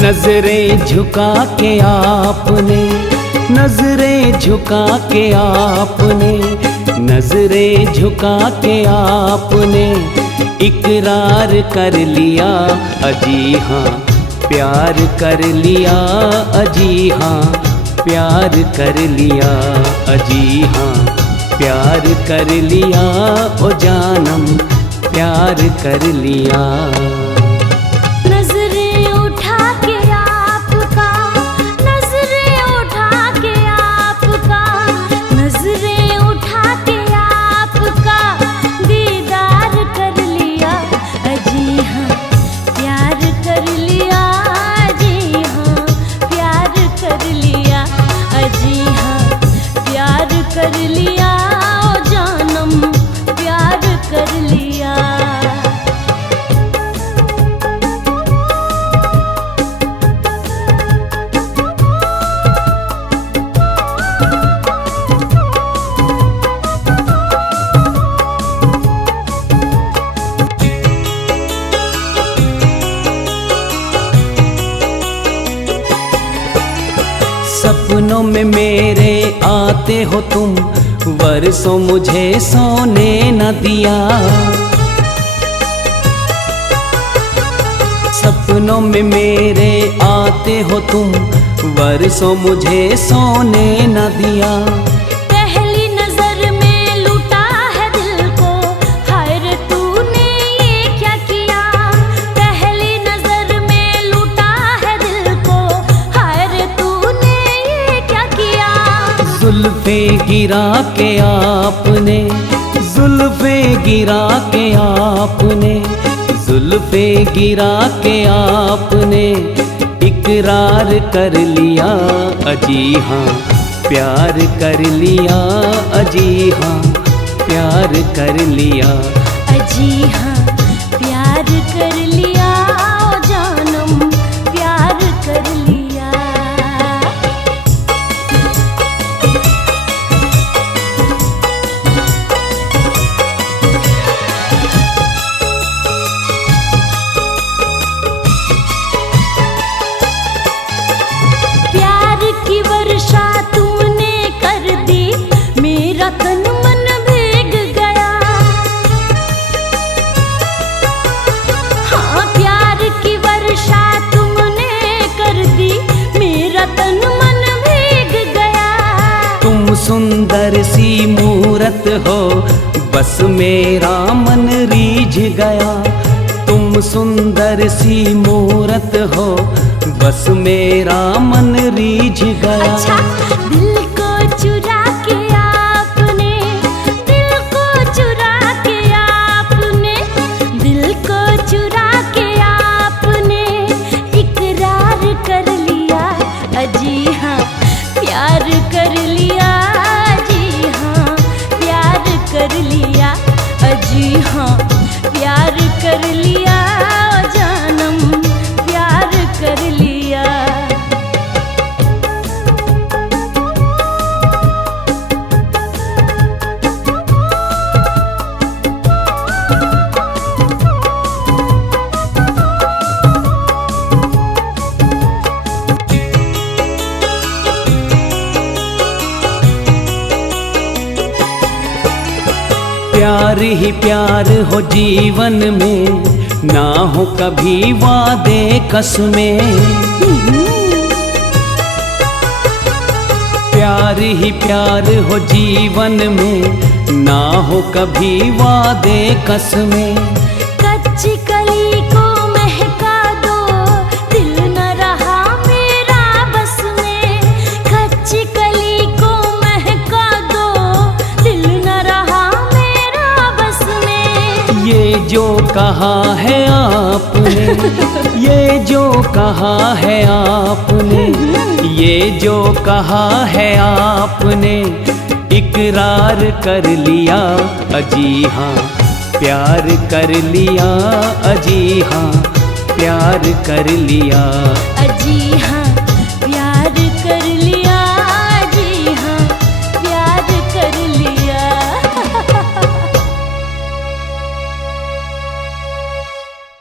नजरें झुका के आपने, नजरें झुका के आपने, नजरें झुका के आपने इकरार कर लिया। अजी हाँ प्यार कर लिया, अजी हाँ प्यार कर लिया, अजी हाँ प्यार कर लिया। ओ जानम प्यार कर लिया। कर लिया ओ जानम प्यार कर लिया। सपनों में मेरे आते हो तुम, वर्षों मुझे सोने न दिया। सपनों में मेरे आते हो तुम, वर्षों मुझे सोने न दिया। पहली नजर में लूटा है दिल को, हाय रे तूने ये क्या किया। पहली नजर में लूटा है दिल को, हाय रे तूने ये क्या किया। जुल्फे गिरा के आपने, जुल्फे गिरा के आपने, जुल्फे गिरा के आपने इकरार कर लिया। अजी हाँ प्यार कर लिया, अजी हाँ प्यार कर लिया, अजी हाँ प्यार कर लिया ओ जानम प्यार कर लिया। प्यार की वर्षा तूने कर दी, मेरा तन मन भीग गया। हाँ प्यार की वर्षा तुमने कर दी, मेरा तन मन भीग गया। तुम सुंदर सी मूरत हो, बस मेरा मन रीझ गया। तुम सुंदर सी मूरत हो, बस मेरा मन रीझ गया। अच्छा दिल को चुरा के आपने, दिल को चुरा के आपने, दिल को चुरा के आपने इकरार कर लिया। अजी हाँ प्यार कर लिया, अजी हाँ प्यार कर लिया, अजी हाँ प्यार कर लिया ओ जानम प्यार कर लिया। प्यार ही प्यार हो जीवन में, ना हो कभी वादे कसमें। प्यार ही प्यार हो जीवन में, ना हो कभी वादे कसमें। कच्ची कली को महका दो, दिल न रहा मेरा बस में। कच्ची कली को महका दो, दिल न रहा मेरा बस में। ये जो कहा है आपने, ये जो कहा है आपने, ये जो कहा है आपने इकरार कर लिया। अजी हाँ प्यार कर लिया, अजी हाँ प्यार कर लिया, अजी हाँ